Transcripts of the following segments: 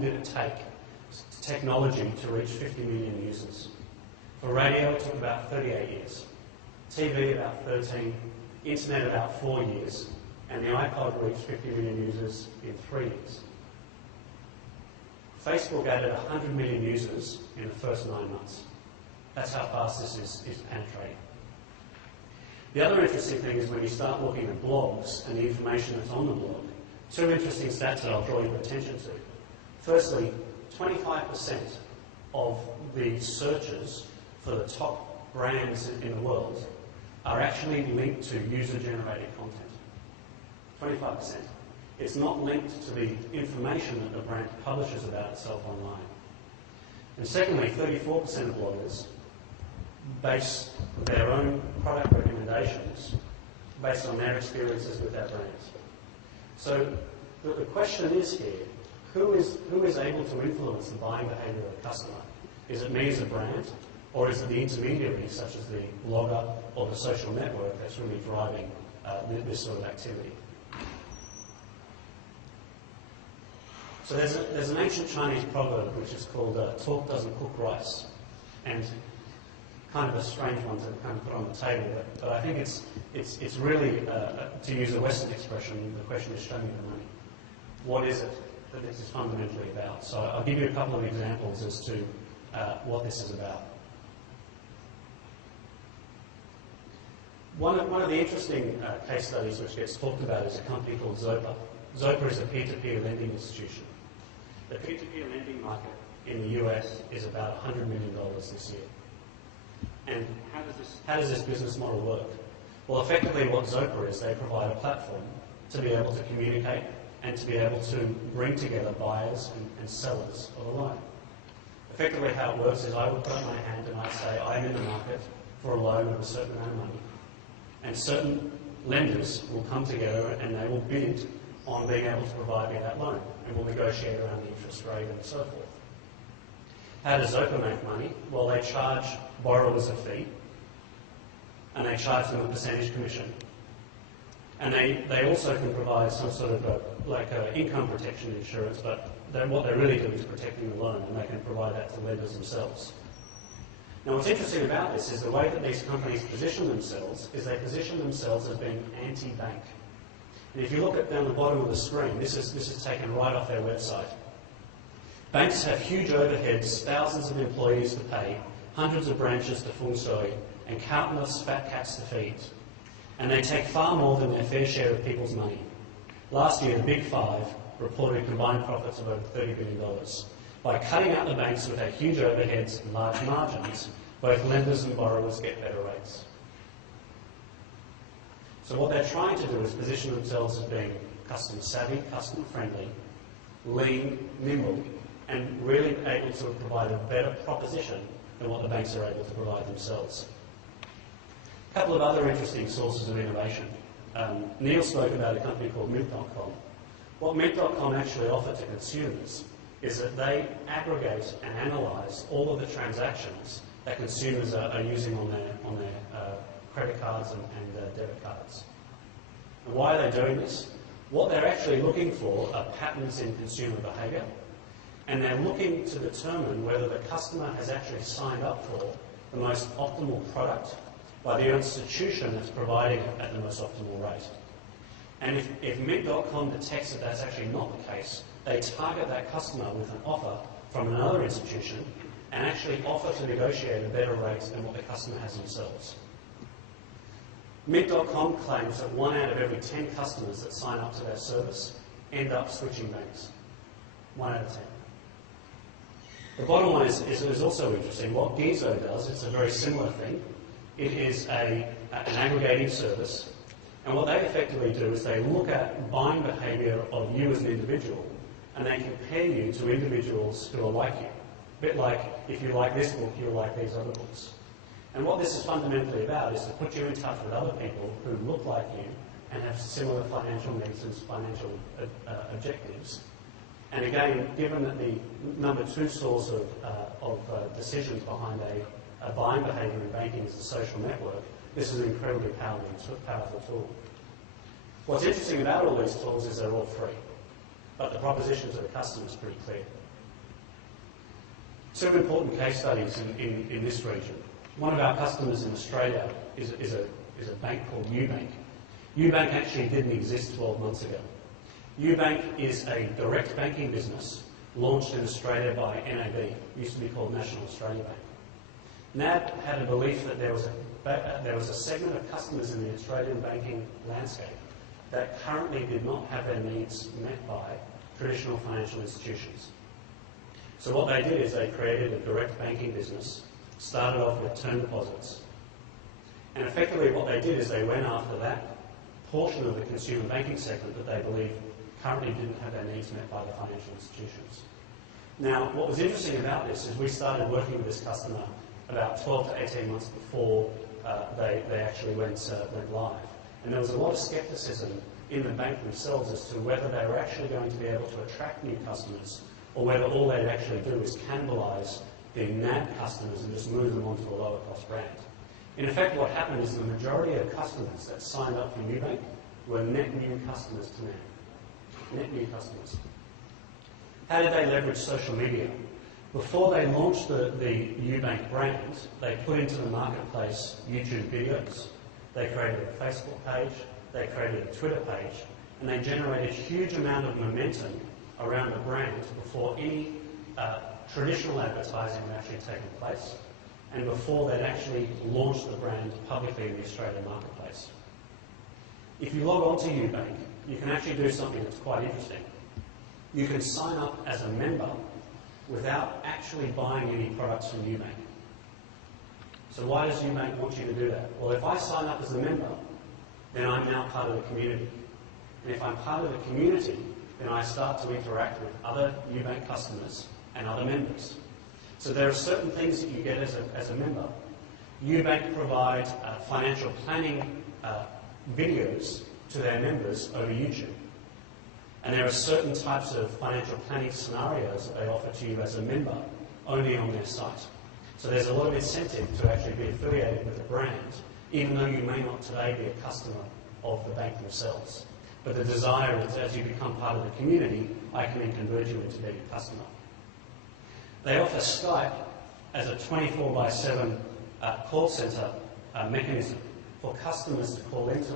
did it take technology to reach 50 million users? For radio, it took about 38 years. TV, about 13. Internet, about 4 years. And the iPod reached 50 million users in 3 years. Facebook added 100 million users in the first 9 months. That's how fast this is penetrating. The other interesting thing is when you start looking at blogs and the information that's on the blog, 2 interesting stats that I'll draw your attention to. Firstly, 25% of the searches for the top brands in the world are actually linked to user-generated content. 25%. It's not linked to the information that the brand publishes about itself online. And secondly, 34% of bloggers base their own product recommendations based on their experiences with that brand. So the question is here, who is able to influence the buying behaviour of the customer? Is it me as a brand, or is it the intermediary, such as the blogger or the social network, that's really driving this sort of activity? So there's an ancient Chinese proverb which is called "talk doesn't cook rice," and kind of a strange one to kind of put on the table, but I think it's really, to use a Western expression, the question is show me the money. What is it that this is fundamentally about? So I'll give you a couple of examples as to what this is about. One of the interesting case studies which gets talked about is a company called Zopa. Zopa is a peer-to-peer lending institution. The peer-to-peer lending market in the US is about $100 million this year. And how does this business model work? Well, effectively what Zopa is, they provide a platform to be able to communicate and to be able to bring together buyers and sellers of a loan. Effectively how it works is I would put up my hand and I'd say I'm in the market for a loan of a certain amount of money. And certain lenders will come together and they will bid on being able to provide me that loan, and we'll negotiate around the interest rate and so forth. How does Zopa make money? Well, they charge borrowers a fee, and they charge them a percentage commission. And they also can provide some sort of income protection insurance, but what they really do is protecting the loan, and they can provide that to lenders themselves. Now, what's interesting about this is the way that these companies position themselves is they position themselves as being anti-bank. And if you look at down the bottom of the screen, this is taken right off their website. Banks have huge overheads, thousands of employees to pay, hundreds of branches to feng shui, and countless fat cats to feed. And they take far more than their fair share of people's money. Last year, the Big Five reported combined profits of over $30 billion. By cutting out the banks with their huge overheads and large margins, both lenders and borrowers get better rates. So what they're trying to do is position themselves as being customer savvy, customer friendly, lean, nimble, and really able to provide a better proposition than what the banks are able to provide themselves. A couple of other interesting sources of innovation. Neil spoke about a company called Mint.com. What Mint.com actually offer to consumers is that they aggregate and analyse all of the transactions that consumers are using on their credit cards and debit cards. And why are they doing this? What they're actually looking for are patterns in consumer behaviour, and they're looking to determine whether the customer has actually signed up for the most optimal product by the institution that's providing it at the most optimal rate. And if Mint.com detects that that's actually not the case, they target that customer with an offer from another institution and actually offer to negotiate a better rate than what the customer has themselves. Mint.com claims that 1 out of every 10 customers that sign up to their service end up switching banks. 1 out of 10. The bottom line is also interesting. What Gizo does, it's a very similar thing. It is an aggregating service. And what they effectively do is they look at buying behaviour of you as an individual, and they compare you to individuals who are like you. A bit like, if you like this book, you'll like these other books. And what this is fundamentally about is to put you in touch with other people who look like you and have similar financial needs and financial objectives. And again, given that the number 2 source of decisions behind a buying behaviour in banking is the social network, this is an incredibly powerful tool. What's interesting about all these tools is they're all free. but the proposition to the customer is pretty clear. Two important case studies in this region. One of our customers in Australia is a bank called UBank. UBank actually didn't exist 12 months ago. UBank is a direct banking business launched in Australia by NAB, used to be called National Australia Bank. NAB had a belief that there was a segment of customers in the Australian banking landscape that currently did not have their needs met by traditional financial institutions. So what they did is they created a direct banking business, started off with term deposits, and effectively what they did is they went after that portion of the consumer banking segment that they believed currently didn't have their needs met by the financial institutions. Now, what was interesting about this is we started working with this customer about 12 to 18 months before they actually went live. And there was a lot of scepticism in the bank themselves as to whether they were actually going to be able to attract new customers or whether all they'd actually do is cannibalise the NAB customers and just move them onto a lower cost brand. In effect, what happened is the majority of customers that signed up for UBank were net new customers to NAB. Net new customers. How did they leverage social media? Before they launched the UBank brand, they put into the marketplace YouTube videos. They created a Facebook page, they created a Twitter page, and they generated a huge amount of momentum around the brand before any traditional advertising had actually taken place and before they'd actually launched the brand publicly in the Australian marketplace. If you log on to UBank, you can actually do something that's quite interesting. You can sign up as a member without actually buying any products from UBank. So why does UBank want you to do that? Well, if I sign up as a member, then I'm now part of the community. And if I'm part of the community, then I start to interact with other UBank customers and other members. So there are certain things that you get as a member. UBank provide financial planning videos to their members over YouTube. And there are certain types of financial planning scenarios that they offer to you as a member only on their site. So there's a lot of incentive to actually be affiliated with the brand, even though you may not today be a customer of the bank themselves. But the desire is as you become part of the community, I can then convert you into being a customer. They offer Skype as a 24/7 call centre mechanism for customers to call into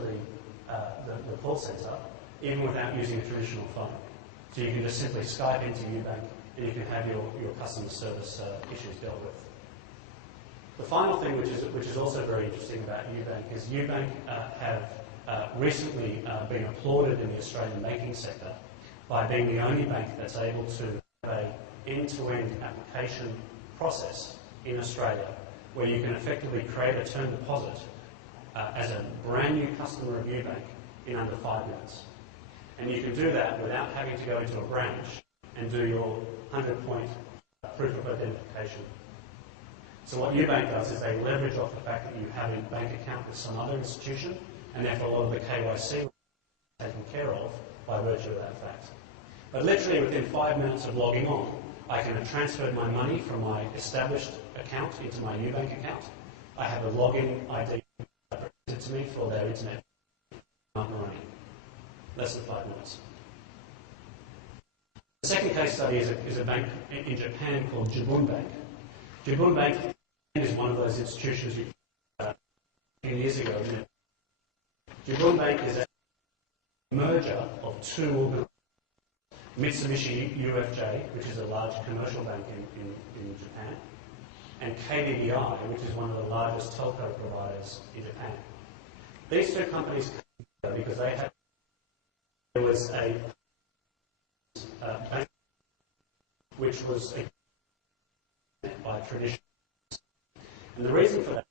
the call centre even without using a traditional phone. So you can just simply Skype into UBank and you can have your customer service issues dealt with. The final thing which is also very interesting about UBank is UBank have recently been applauded in the Australian banking sector by being the only bank that's able to have an end-to-end application process in Australia where you can effectively create a term deposit as a brand new customer of UBank in under 5 minutes. And you can do that without having to go into a branch and do your 100-point proof of identification. So what UBank does is they leverage off the fact that you have a bank account with some other institution, and therefore a lot of the KYC is taken care of by virtue of that fact. But literally within 5 minutes of logging on, I can have transferred my money from my established account into my UBank account. I have a login ID presented to me for their internet running. Less than 5 minutes. The second case study is a bank in Japan called Jibun Bank. Jibun Bank is one of those institutions you a few years ago. Jibun Bank is a merger of two organizations. Mitsubishi UFJ, which is a large commercial bank in Japan, and KDDI, which is one of the largest telco providers in Japan. These two companies came together because there was a bank which was by tradition. And the reason for that